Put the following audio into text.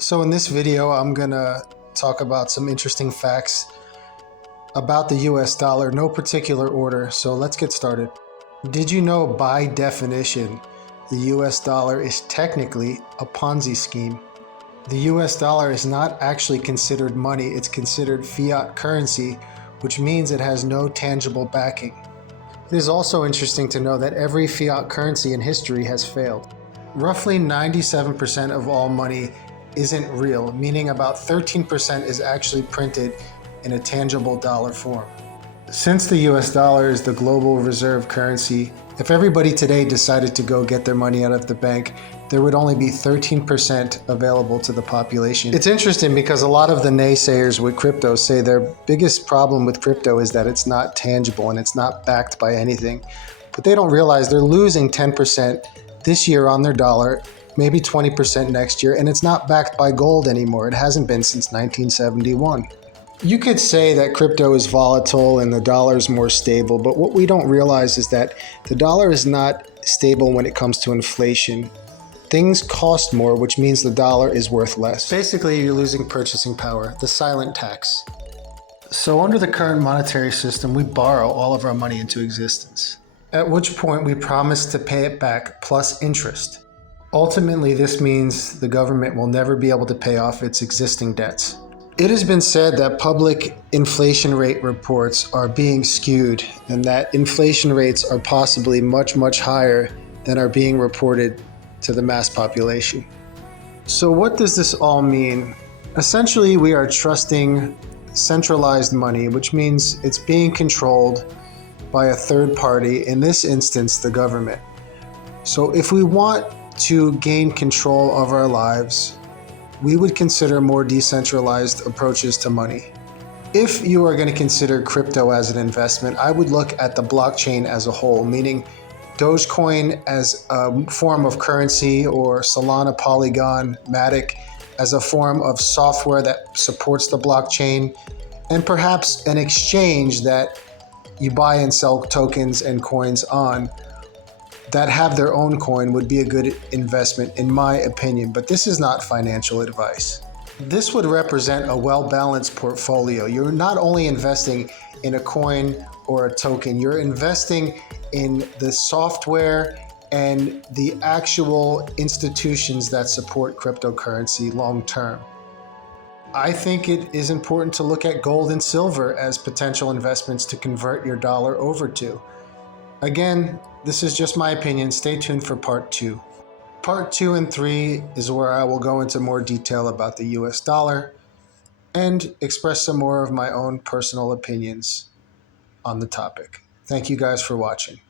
So in this video, I'm gonna talk about some interesting facts about the US dollar, no particular order, so let's get started. Did you know by definition, the US dollar is technically a Ponzi scheme? The US dollar is not actually considered money, it's considered fiat currency, which means it has no tangible backing. It is also interesting to know that every fiat currency in history has failed. Roughly 97% of all money isn't real, meaning about 13% is actually printed in a tangible dollar form. Since the US dollar is the global reserve currency, if everybody today decided to go get their money out of the bank, there would only be 13% available to the population. It's interesting because a lot of the naysayers with crypto say their biggest problem with crypto is that it's not tangible and it's not backed by anything. But they don't realize they're losing 10% this year on their dollar, maybe 20% next year, and it's not backed by gold anymore. It hasn't been since 1971. You could say that crypto is volatile and the dollar is more stable, but what we don't realize is that the dollar is not stable when it comes to inflation. Things cost more, which means the dollar is worth less. Basically, you're losing purchasing power, the silent tax. So under the current monetary system, we borrow all of our money into existence, at which point we promise to pay it back plus interest. Ultimately, this means the government will never be able to pay off its existing debts. It has been said that public inflation rate reports are being skewed and that inflation rates are possibly much, much higher than are being reported to the mass population. So what does this all mean? Essentially, we are trusting centralized money, which means it's being controlled by a third party, in this instance, the government. So if we want to gain control of our lives, we would consider more decentralized approaches to money. If you are going to consider crypto as an investment, I would look at the blockchain as a whole, meaning Dogecoin as a form of currency, or Solana, Polygon, Matic as a form of software that supports the blockchain, and perhaps an exchange that you buy and sell tokens and coins on that have their own coin would be a good investment in my opinion, but this is not financial advice. This would represent a well-balanced portfolio. You're not only investing in a coin or a token, you're investing in the software and the actual institutions that support cryptocurrency long-term. I think it is important to look at gold and silver as potential investments to convert your dollar over to. Again, this is just my opinion. Stay tuned for part 2. Part 2 and 3 is where I will go into more detail about the US dollar and express some more of my own personal opinions on the topic. Thank you guys for watching.